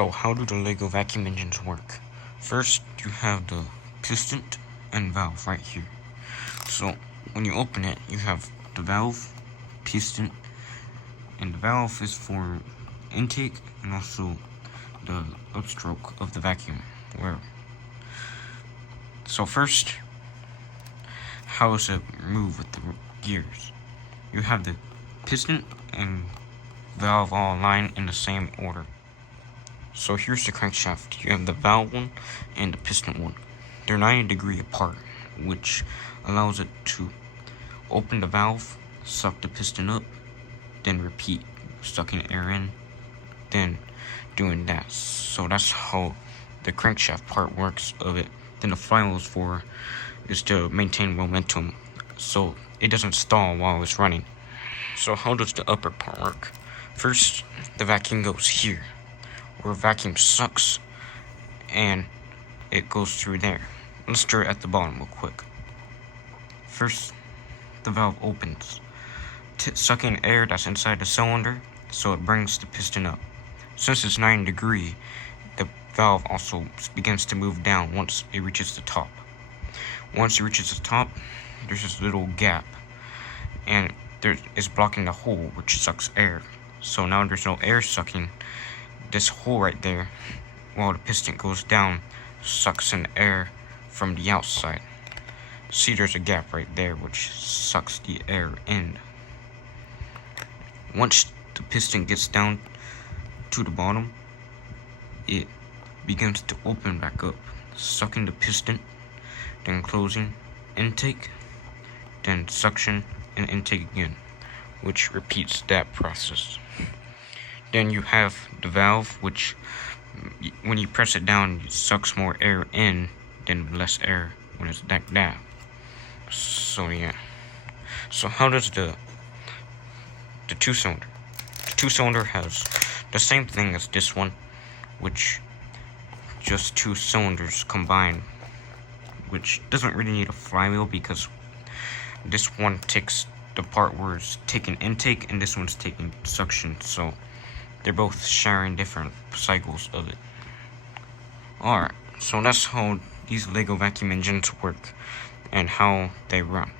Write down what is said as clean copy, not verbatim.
So how do the LEGO vacuum engines work? First, you have the piston and valve right here. So when you open it, you have the valve, piston, and the valve is for intake and also the upstroke of the vacuum. So first, how does it move with the gears? You have the piston and valve all aligned in the same order. So here's the crankshaft. You have the valve one and the piston one. They're 90 degrees apart, which allows it to open the valve, suck the piston up, then repeat, sucking air in, then doing that. So that's how the crankshaft part works of it. Then the flywheel is to maintain momentum, so it doesn't stall while it's running. So how does the upper part work? First, the vacuum goes here, where vacuum sucks, and it goes through there. Let's start at the bottom real quick. First, the valve opens, sucking air that's inside the cylinder, so it brings the piston up. Since it's 90 degrees, the valve also begins to move down once it reaches the top. Once it reaches the top, there's this little gap, and it's blocking the hole, which sucks air. So now there's no air sucking this hole right there, while the piston goes down, sucks in air from the outside. See, there's a gap right there, which sucks the air in. Once the piston gets down to the bottom, it begins to open back up, sucking the piston, then closing, intake, then suction and intake again, which repeats that process. Then you have the valve, which when you press it down, it sucks more air in than less air when it's like that. So yeah. So how does the two-cylinder? The two-cylinder has the same thing as this one, which just two cylinders combined, which doesn't really need a flywheel because this one takes the part where it's taking intake and this one's taking suction, so they're both sharing different cycles of it. Alright, so that's how these LEGO vacuum engines work and how they run.